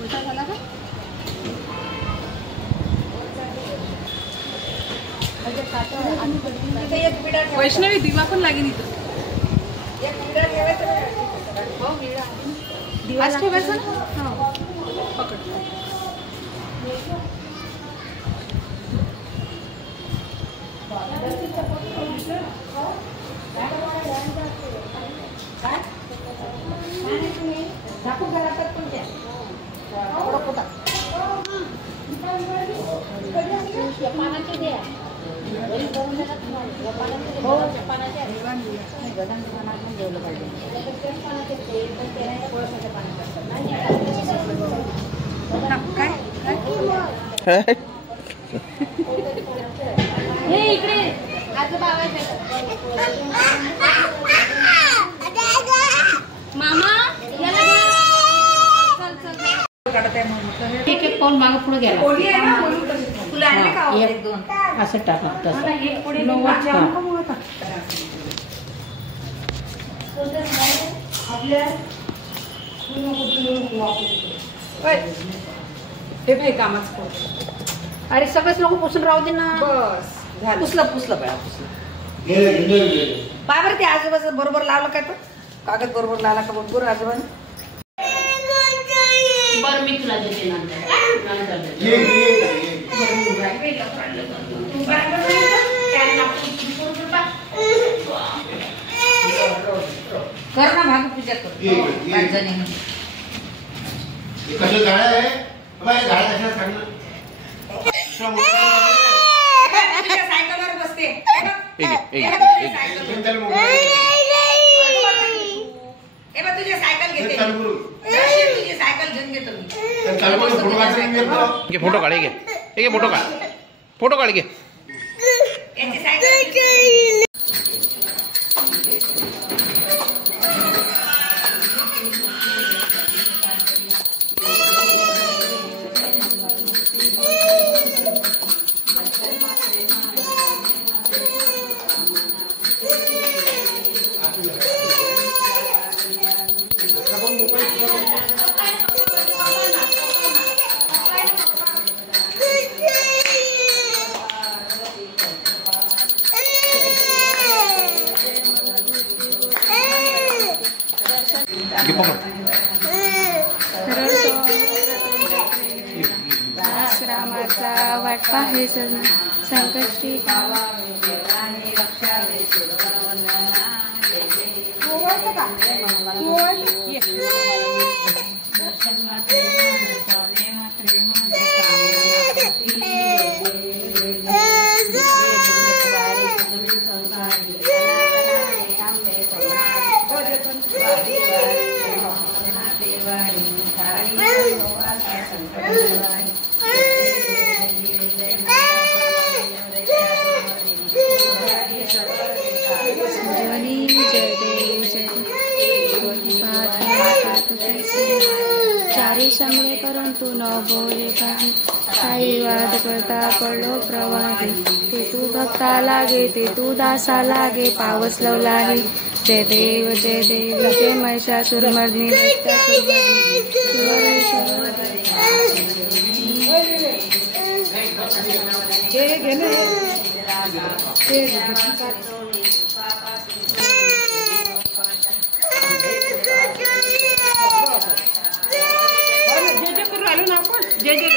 उलटा झाला का? वैष्णवी दिवा पण लागेल इथं. दिवा ठेवायचा ना. पकड. इकडे आजोबा मामा एक एक पाऊल मागे पुढे गेला. एक दोन असं टाका तसं. हे भाई कामाच. अरे सगळेच लोक पुसून राहू दे ना. बस पुसलं बाळा पुसलं. बाबर ते आजोबाचं बरोबर लावलं काय तर कागद बरोबर लावला का बरोबर आजोबाने. बरं मी तुला देते नंतर. कर ना भाग पूजा कर. कसं झाड आहे झाड कशा सांगणार. सायकलवर बसते. तुझी सायकल घेते. तुझी सायकल घेऊन घेतो मी. फोटो काढ. घे फोटो काढ. फोटो काढ घे. याची सायकल रामाचा वाट पाहे संकष्टी चारी समळे परंतु न बोले काही वाद करता पडलो प्रवाही. ते तू भक्ता लागे ते तू दासा लागे पावस लवलाही. जय देव जय महिषासुरमर्दिनी जे जे करू आलो ना आपण. जे जे